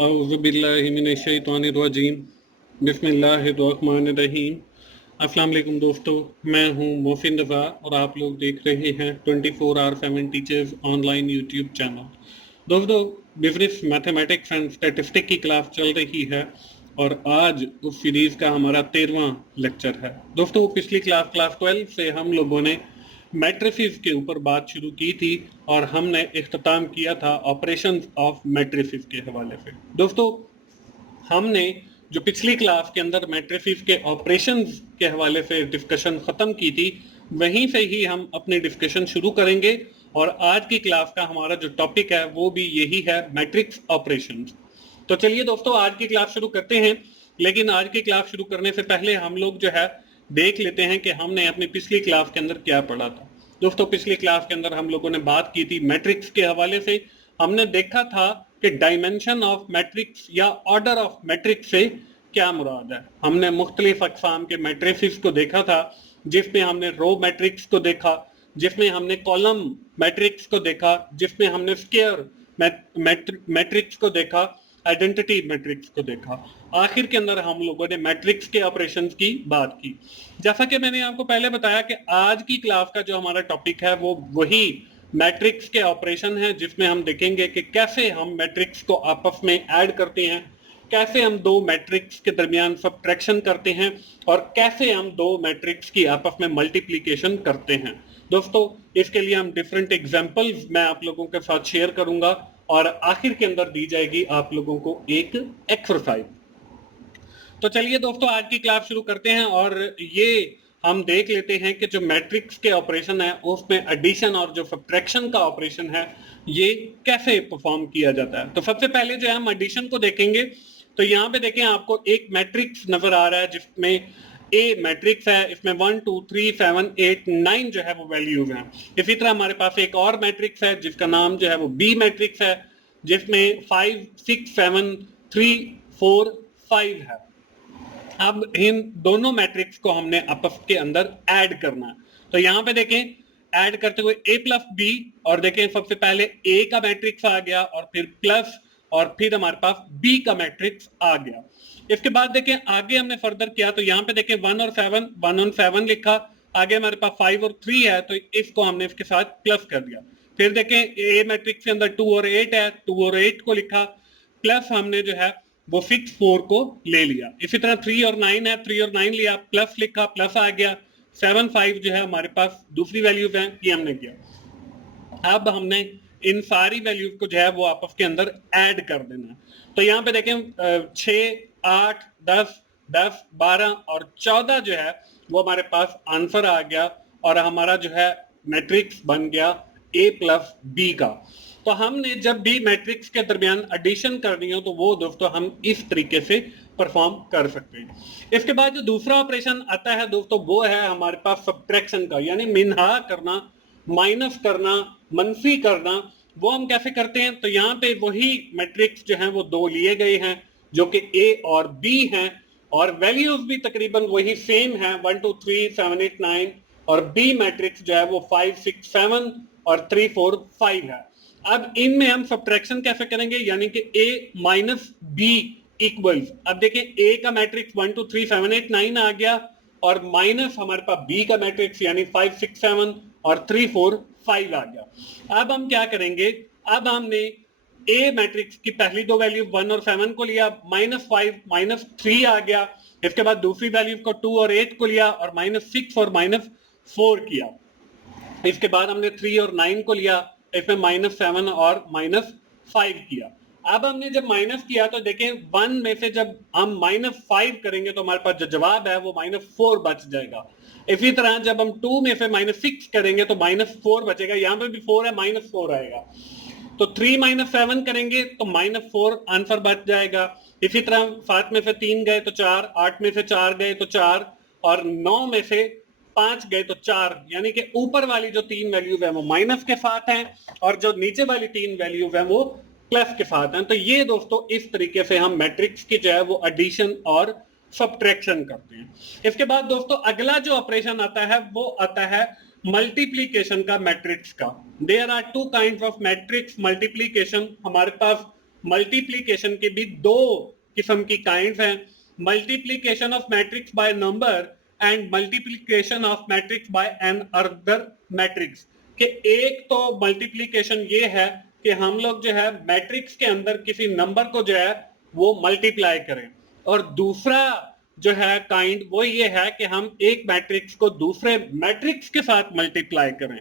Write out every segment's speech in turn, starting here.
औज़ुबिल्लाहिमिनश्शैतानिर्रजीम बिस्मिल्लाहिर्रहमानिर्रहीम। अस्सलाम वालेकुम दोस्तों, मैं हूं मोहसिन रज़ा और आप लोग देख रहे हैं 24/7 टीचर्स ऑनलाइन यूट्यूब चैनल। दोस्तों, बिजनेस मैथमेटिक्स एंड स्टैटिस्टिक की क्लास चल रही है और आज उस सीरीज़ का हमारा 13वां लेक्चर है। दोस्तों, पिछली क्लास 12 से हम लोगों ने मैट्रिसेस के ऊपर बात शुरू की थी और हमने इख्तिताम किया था ऑपरेशंस ऑफ मैट्रिसेस के हवाले से। दोस्तों, हमने जो पिछली क्लास के अंदर मैट्रिसेस के ऑपरेशंस के हवाले से डिस्कशन खत्म की थी, वहीं से ही हम अपनी डिस्कशन शुरू करेंगे और आज की क्लास का हमारा जो टॉपिक है वो भी यही है, मैट्रिक्स ऑपरेशंस। तो चलिए दोस्तों, आज की क्लास शुरू करते हैं। लेकिन आज की क्लास शुरू करने से पहले हम लोग जो है देख लेते हैं कि हमने अपनी पिछली क्लास के अंदर क्या पढ़ा था। दोस्तों, पिछली क्लास के अंदर हम लोगों ने बात की थी मैट्रिक्स के हवाले से। हमने देखा था कि डायमेंशन ऑफ मैट्रिक्स या ऑर्डर ऑफ मैट्रिक्स से क्या मुराद है। हमने मुख्तलिफ अक़साम के मैट्रिसेस को देखा था, जिसमें हमने रो मैट्रिक्स को देखा, जिसमें हमने कॉलम मैट्रिक्स को देखा, जिसमें हमने स्क्वायर मैट्रिक्स को देखा, आइडेंटिटी मैट्रिक्स को देखा। आखिर के अंदर हम लोगों ने मैट्रिक्स के ऑपरेशंस की बात की। जैसा कि मैंने आपको पहले बताया कि आज की क्लास का जो हमारा टॉपिक है वो वही मैट्रिक्स के ऑपरेशन है, जिसमें हम देखेंगे कि कैसे हम मैट्रिक्स को आपस में ऐड करते हैं, कैसे हम दो मैट्रिक्स के दरमियान सबट्रैक्शन करते हैं और कैसे हम दो मैट्रिक्स की आपस में मल्टीप्लिकेशन करते हैं। दोस्तों, इसके लिए हम डिफरेंट एग्जांपल्स मैं आप लोगों के साथ शेयर करूंगा और आखिर के अंदर दी जाएगी आप लोगों को एक एक्सरसाइज। तो चलिए दोस्तों, आज की क्लास शुरू करते हैं और ये हम देख लेते हैं कि जो मैट्रिक्स के ऑपरेशन है उसमें एडिशन और जो सब्ट्रैक्शन का ऑपरेशन है ये कैसे परफॉर्म किया जाता है। तो सबसे पहले जो है हम एडिशन को देखेंगे। तो यहाँ पे देखें, आपको एक मैट्रिक्स नजर आ रहा है जिसमें ए मैट्रिक्स है, इसमें 1 2 3 7 8 9 जो है वो वैल्यूज हैं। इसी तरह हमारे पास एक और मैट्रिक्स है जिसका नाम जो है वो बी मैट्रिक्स है, जिसमें 5 6 7 3 4 5 है। अब इन दोनों मैट्रिक्स को हमने आपस के अंदर ऐड करना है। तो यहाँ पे देखें, ऐड करते हुए a प्लस बी, और देखें सबसे पहले a का मैट्रिक्स आ गया और फिर प्लस और फिर हमारे पास b का मैट्रिक्स आ गया। इसके बाद देखें आगे हमने फर्दर किया, तो यहाँ पे देखें 1 और 7 लिखा, आगे हमारे पास 5 और 3 है तो इसको हमने इसके साथ प्लस कर दिया। फिर देखें a मैट्रिक्स के अंदर 2 और 8 है, 2 और 8 को लिखा, प्लस हमने जो है वो 6 4 को ले लिया। इसी तरह 3 और 9 है, 3 और 9 लिया, प्लस लिखा, प्लस आ गया। 7 5 जो है हमारे पास दूसरी वैल्यूज हैं, ये हमने किया। अब हमने इन सारी वैल्यूज को जो है वो आपस के अंदर ऐड कर देना। तो यहाँ पे देखें 6 8 10 10 12 और 14 जो है वो हमारे पास आंसर आ गया और हमारा जो है मैट्रिक्स बन गया a प्लस बी का। तो हमने जब भी मैट्रिक्स के दरमियान एडिशन करनी हो तो वो दोस्तों हम इस तरीके से परफॉर्म कर सकते हैं। इसके बाद जो दूसरा ऑपरेशन आता है दोस्तों वो है हमारे पास सब्ट्रैक्शन का, यानी मिनहा करना, माइनस करना, मनफी करना। वो हम कैसे करते हैं? तो यहाँ पे वही मैट्रिक्स जो है वो दो लिए गए हैं जो कि a और b हैं और वैल्यूज भी तकरीबन वही सेम है, 1 2 3 7 8 9, और b मैट्रिक्स जो है वो 5 6 7 और 3 4 5 है। अब इनमें हम सब्ट्रैक्शन कैसे करेंगे, यानी कि a माइनस बी इक्वल्स, अब देखें a का मैट्रिक्स 1 2 3 7 8 9 आ गया और माइनस हमारे पास b का मैट्रिक्स यानी 5 6 7 और 3 4 5 आ गया। अब हम क्या करेंगे, अब हमने a मैट्रिक्स की पहली दो वैल्यू 1 और 7 को लिया, माइनस 5 माइनस 3 आ गया। इसके बाद दूसरी वैल्यू को 2 और 8 को लिया और माइनस 6 और माइनस 4 किया। इसके बाद हमने 3 और 9 को लिया, इसमें माइनस 7 और माइनस 5 किया। अब हमने जब माइनस किया तो देखें 1 में से जब हम माइनस 5 करेंगे तो हमारे पास जो जवाब है वो माइनस 4 बच जाएगा। इसी तरह जब हम 2 में से माइनस 6 करेंगे तो माइनस 4 बचेगा, यहाँ पे भी 4 है, माइनस 4 आएगा। तो 3 माइनस 7 करेंगे तो माइनस 4 आंसर बच जाएगा। इसी तरह 7 में से 3 गए तो 4, 8 में से 4 गए तो 4 और 9 में से 5 गए तो 4, यानी कि ऊपर वाली जो 3 वैल्यूज है वो माइनस के साथ हैं और जो नीचे वाली 3 वैल्यूज है वो प्लस के साथ हैं। तो ये दोस्तों इस तरीके से हम मैट्रिक्स की जो है वो एडिशन और सब्ट्रैक्शन करते हैं। इसके बाद दोस्तों अगला जो ऑपरेशन आता है वो आता है मल्टीप्लीकेशन का, मैट्रिक्स का। There are two kinds of matrix multiplication. हमारे पास मल्टीप्लीकेशन के भी दो किस्म की काइंड्स हैं, multiplication of matrix by number and multiplication of matrix by an other matrix. कि एक तो मल्टीप्लीकेशन ये है कि हम लोग जो है मैट्रिक्स के अंदर किसी नंबर को जो है वो मल्टीप्लाई करें, और दूसरा जो है काइंड वो ये है कि हम एक मैट्रिक्स को दूसरे मैट्रिक्स के साथ मल्टीप्लाई करें।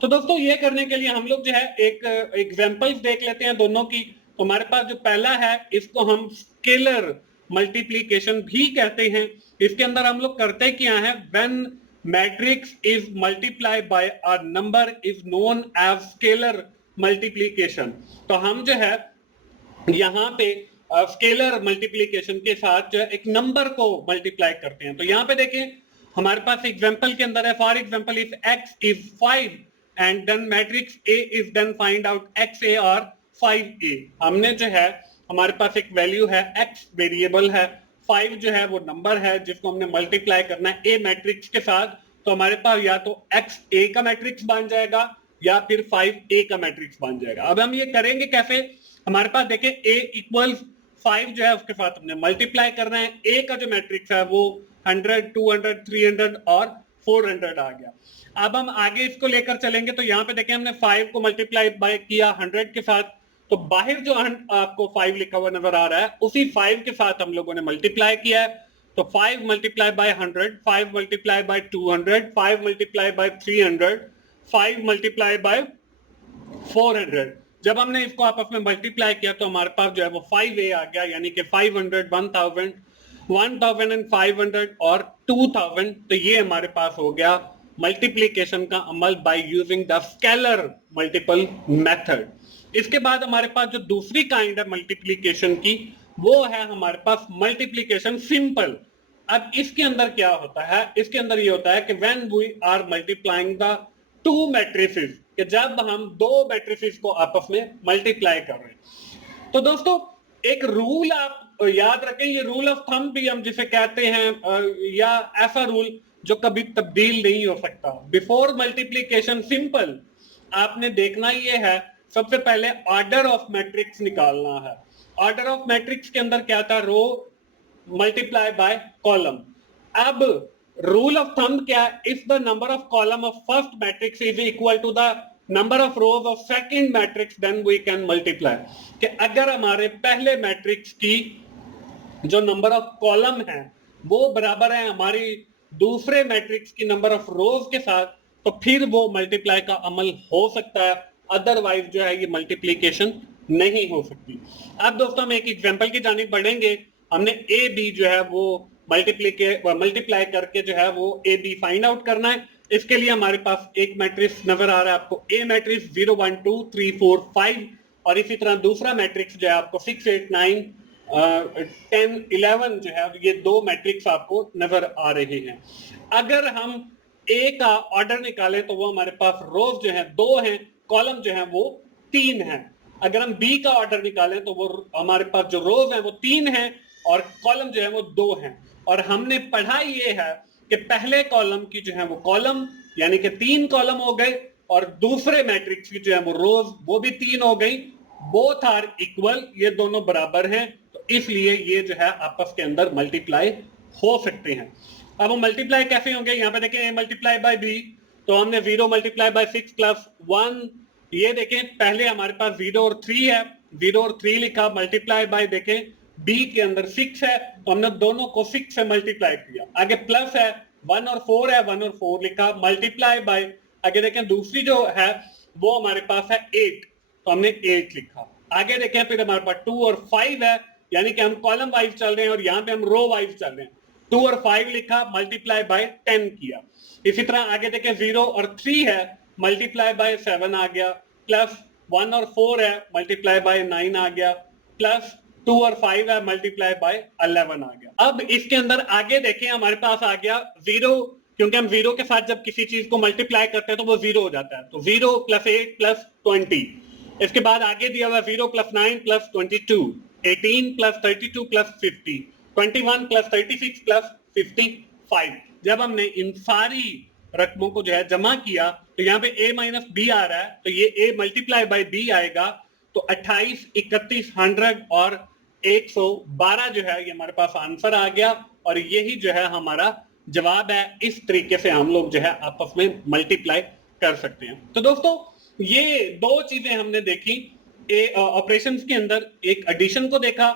तो दोस्तों ये करने के लिए हम लोग जो है एक एग्जांपल्स देख लेते हैं दोनों की। तो हमारे पास जो पहला है इसको हम स्केलर मल्टीप्लीकेशन भी कहते हैं। इसके अंदर हम लोग करते क्या है, when matrix is multiply by a number is known as scalar multiplication. तो हम जो है यहाँ पे स्केलर मल्टीप्लीकेशन के साथ जो है एक नंबर को मल्टीप्लाई करते हैं। तो यहाँ पे देखें हमारे पास एग्जांपल के अंदर है, for example if x is 5 and then matrix A is then find out XA और 5A। हमने जो है हमारे पास एक वैल्यू है x वेरिएबल है, 5 जो है वो नंबर है जिसको हमने मल्टीप्लाई करना है A मैट्रिक्स के साथ। तो हमारे पास या तो XA का मैट्रिक्स बन जाएगा या फिर 5A का मैट्रिक्स बन जाएगा। अब हम ये करेंगे कैसे, हमारे पास देखें A इक्वल्स 5 जो है उसके साथ हमने मल्टीप्लाई करना है। A का जो मैट्रिक्स है वो 100, 200, 300 और 400 आ गया। अब हम आगे इसको लेकर चलेंगे तो यहाँ पे देखें हमने 5 को मल्टीप्लाई बाय किया 100 के साथ, तो बाहर जो आपको 5 लिखा हुआ नजर आ रहा है उसी 5 के साथ हम लोगों ने मल्टीप्लाई किया है। तो 5 multiply by 100, 5 multiply by 200, 5 multiply by 300, 5 multiply by 400। जब हमने इसको आपस में मल्टीप्लाई किया तो हमारे पास जो है वो 5A आ गया, यानी कि 500, 1000, 1500 और 2000। तो ये हमारे पास हो गया मल्टीप्लीकेशन का अमल by using the scalar multiple method. इसके बाद हमारे पास जो दूसरी काइंड है मल्टीप्लीकेशन की वो है हमारे पास मल्टीप्लीकेशन सिंपल। अब इसके अंदर क्या होता है, इसके अंदर ये होता है कि when we are multiplying the two matrices, कि जब हम दो मैट्रिसेस को आपस में मल्टीप्लाई कर रहे हैं। तो दोस्तों एक रूल आप याद रखें, ये रूल ऑफ थंब भी हम जिसे कहते हैं, या ऐसा रूल जो कभी तब्दील नहीं हो सकता। बिफोर मल्टीप्लीकेशन सिंपल आपने देखना ये है, सबसे पहले ऑर्डर ऑफ मैट्रिक्स निकालना है। ऑर्डर ऑफ मैट्रिक्स के अंदर क्या था, रो मल्टीप्लाई बाय कॉलम। अब रूल ऑफ थंब क्या है, if the number of column of first matrix is equal to the number of rows of second matrix then we can multiply. कि अगर हमारे पहले मैट्रिक्स की जो नंबर ऑफ कॉलम है वो बराबर है हमारी दूसरे मैट्रिक्स की नंबर ऑफ रोज के साथ, तो फिर वो मल्टीप्लाई का अमल हो सकता है, अदरवाइज जो है ये मल्टीप्लीकेशन नहीं हो सकती। अब दोस्तों हम एक एग्जांपल की जानिब बढ़ेंगे। हमने ए बी जो है वो मल्टीप्लाई करके जो है वो ए बी फाइंड आउट करना है। इसके लिए हमारे पास एक मैट्रिक्स नजर आ रहा है आपको, ए मैट्रिक्स 0 1 2 3 4 5, और इसी तरह दूसरा मैट्रिक्स जो है आपको 6 8 9 10 11 जो है ये दो मैट्रिक्स आपको नजर आ रहे हैं। अगर हम ए का ऑर्डर निकालें तो वो हमारे पास रोज जो है 2 हैं, कॉलम जो है वो 3 है। अगर हम बी का ऑर्डर निकालें तो वो हमारे पास जो रोज है वो 3 है और कॉलम जो है वो 2 है। और हमने पढ़ा ये है कि पहले कॉलम की जो है वो कॉलम यानी कि 3 कॉलम हो गए, और दूसरे मैट्रिक्स की जो है वो रोज वो भी 3 हो गई। बोथ आर इक्वल, ये दोनों बराबर हैं, तो इसलिए ये जो है आपस के अंदर मल्टीप्लाई हो सकते हैं। अब हम मल्टीप्लाई कैसे होंगे, यहाँ पे देखें ए मल्टीप्लाई बाय बी, तो हमने 0 मल्टीप्लाई बाय 6 प्लस 1, ये देखें पहले हमारे पास 0 और 3 है, 0 और 3 लिखा, मल्टीप्लाई बाय देखें बी के अंदर 6 है तो हमने दोनों को 6 से मल्टीप्लाई किया। आगे प्लस है 1 और 4 है, 1 और 4 लिखा, मल्टीप्लाई बाय, आगे देखें दूसरी जो है वो हमारे पास है 8 तो हमने 8 लिखा। आगे देखें फिर हमारे पास 2 और 5 है, यानी कि हम कॉलम वाइज चल रहे हैं और यहाँ पे हम रो वाइज चल रहे हैं। 2 और 5 लिखा, मल्टीप्लाई बाय 10 किया। इसी तरह आगे देखें 0 और 3 है, मल्टीप्लाई बाय 7 आ गया, प्लस 1 और 4 है, मल्टीप्लाई बाय 9 आ गया, प्लस 2 और 5 है, मल्टीप्लाई बाय 11 आ गया। अब इसके अंदर आगे देखें हमारे पास आ गया 0, क्योंकि हम 0 के साथ जब किसी चीज को मल्टीप्लाई करते हैं तो वो 0 हो जाता है, तो 0 प्लस 8 प्लस 20। इसके बाद आगे दिया हुआ 0 plus 9 plus 22, 18 plus 32 plus 50, 21 plus 36 plus 55। जब हमने इन सारी रकमों को जो है जमा किया तो यहाँ पे a माइनस बी आ रहा है, तो ये a मल्टीप्लाई बाय b आएगा, तो 28, 31, 100 और 112 जो है ये हमारे पास आंसर आ गया, और यही जो है हमारा जवाब है। इस तरीके से हम लोग जो है आपस में मल्टीप्लाई कर सकते हैं। तो दोस्तों ये दो चीजें हमने देखी ऑपरेशंस के अंदर, एक एडिशन को देखा,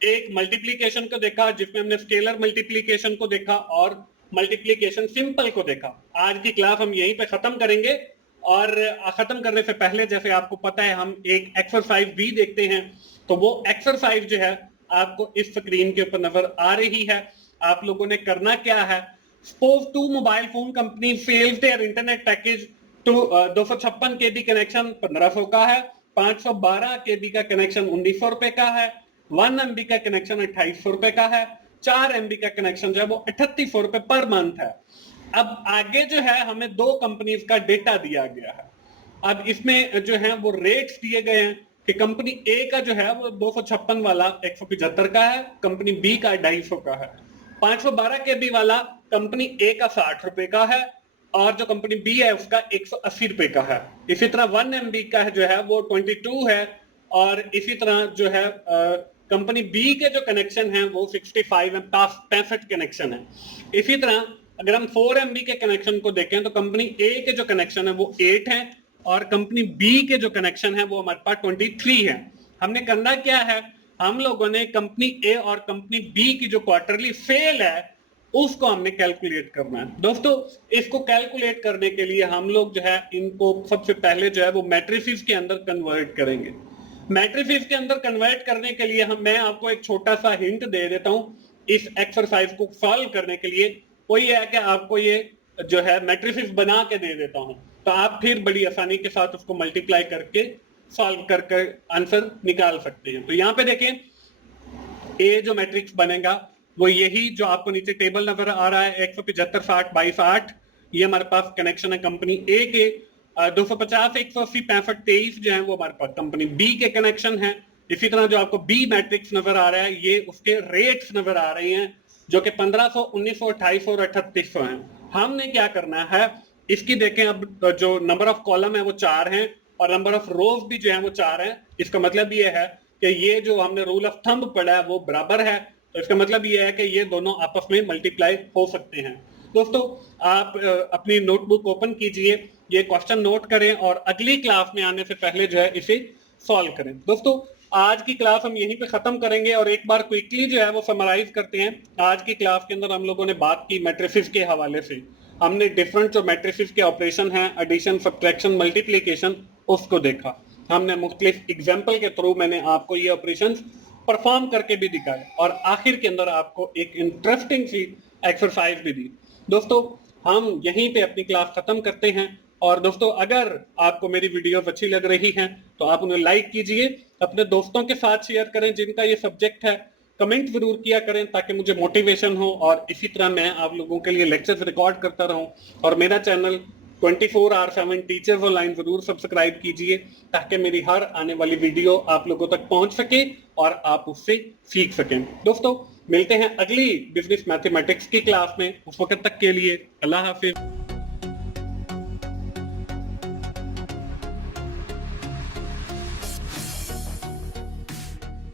एक मल्टीप्लिकेशन को देखा जिसमें हमने स्केलर मल्टीप्लिकेशन को देखा और मल्टीप्लिकेशन सिंपल को देखा। आज की क्लास हम यहीं पे खत्म करेंगे, और खत्म करने से पहले जैसे आपको पता है हम एक एक्सरसाइज भी देखते हैं, तो वो एक्सरसाइज जो है आपको इस स्क्रीन के ऊपर नजर आ रही है। आप लोगों ने करना क्या है, suppose 2 mobile phone company fails their internet package to 256 KB connection 1500 का है, 512 केबी का कनेक्शन 1900 रुपए का है, 1 MB का कनेक्शन 2800 रुपए का है, 4 MB का कनेक्शन जो है वो 3800 रुपए पर मंथ है। अब आगे जो है हमें 2 कंपनीज का डेटा दिया गया है। अब इसमें जो है वो रेट्स दिए गए हैं कि कंपनी ए का जो है वो 256 वाला 175 का है, कंपनी बी का 250 का है, 512 केबी वाला कंपनी ए का 60 रुपए का है, और जो कंपनी बी है उसका 180 रुपए का है। इसी तरह 1 MB का जो है वो 22 है, और इसी तरह जो है कंपनी बी के जो कनेक्शन है वो 65 है, 65 कनेक्शन है। इसी तरह अगर हम 4 MB के कनेक्शन को देखें तो कंपनी ए के जो कनेक्शन है वो 8 है, और कंपनी बी के जो कनेक्शन है वो हमारे पास 23 है। हमने करना क्या है, हम लोगों ने कंपनी ए और कंपनी बी की जो क्वार्टरली सेल है उसको हमने कैलकुलेट करना है। दोस्तों इसको कैलकुलेट करने के लिए हम लोग जो है इनको सबसे पहले जो है वो मैट्रिसेस के अंदर कन्वर्ट करेंगे। मैट्रिसेस के अंदर कन्वर्ट करने के लिए मैं आपको एक छोटा सा हिंट दे देता हूं इस एक्सरसाइज को सॉल्व करने के लिए। वो ये है कि आपको ये जो है मैट्रिसेस बना के दे देता हूं, तो आप फिर बड़ी आसानी के साथ उसको मल्टीप्लाई करके सॉल्व करके आंसर निकाल सकते हैं। तो यहाँ पे देखें ए जो मैट्रिक्स बनेगा वो यही जो आपको नीचे टेबल नजर आ रहा है 175 60 22 8, ये हमारे पास कनेक्शन है कंपनी ए के। 250 180 65 23 जो है वो हमारे पास कंपनी बी के कनेक्शन है। इसी तरह जो आपको बी मैट्रिक्स नजर आ रहा है ये उसके रेट्स नजर आ रहे हैं जो कि 1500 1900 2800 और 3800 हैं। हमने क्या करना है, इसकी देखें अब जो नंबर ऑफ कॉलम है वो 4 हैं और नंबर ऑफ रोज भी जो है वो 4 हैं। इसका मतलब ये है कि ये जो हमने रूल ऑफ थंब पढ़ा है वो बराबर है, तो इसका मतलब ये है कि ये दोनों आपस में मल्टीप्लाई हो सकते हैं। दोस्तों आप अपनी नोटबुक ओपन कीजिए, ये क्वेश्चन नोट करें और अगली क्लास में आने से पहले जो है इसे सॉल्व करें। दोस्तों आज की क्लास हम यहीं पे खत्म करेंगे और एक बार क्विकली जो है वो समराइज करते हैं। आज की क्लास के अंदर हम लोगों ने बात की मैट्रिसेस के हवाले से। हमने डिफरेंट जो मैट्रिसेस के ऑपरेशन हैं, एडिशन सब्ट्रैक्शन मल्टीप्लिकेशन, उसको देखा। हमने मुख्तलिफ एग्जाम्पल के थ्रू मैंने आपको ये ऑपरेशन परफॉर्म करके भी दिखाए और आखिर के अंदर आपको एक इंटरेस्टिंग सी एक्सरसाइज भी दी। दोस्तों हम यहीं पे अपनी क्लास खत्म करते हैं, और दोस्तों अगर आपको मेरी वीडियोस अच्छी लग रही हैं तो आप उन्हें लाइक कीजिए, अपने दोस्तों के साथ शेयर करें जिनका ये सब्जेक्ट है, कमेंट जरूर किया करें ताकि मुझे मोटिवेशन हो और इसी तरह मैं आप लोगों के लिए लेक्चर्स रिकॉर्ड करता रहूं। और मेरा चैनल 24R7 टीचर्स ऑनलाइन जरूर सब्सक्राइब कीजिए ताकि मेरी हर आने वाली वीडियो आप लोगों तक पहुंच सके और आप उससे सीख सकें। दोस्तों मिलते हैं अगली बिजनेस मैथमेटिक्स की क्लास में, उस वक्त तक के लिए अल्लाह हाफिज।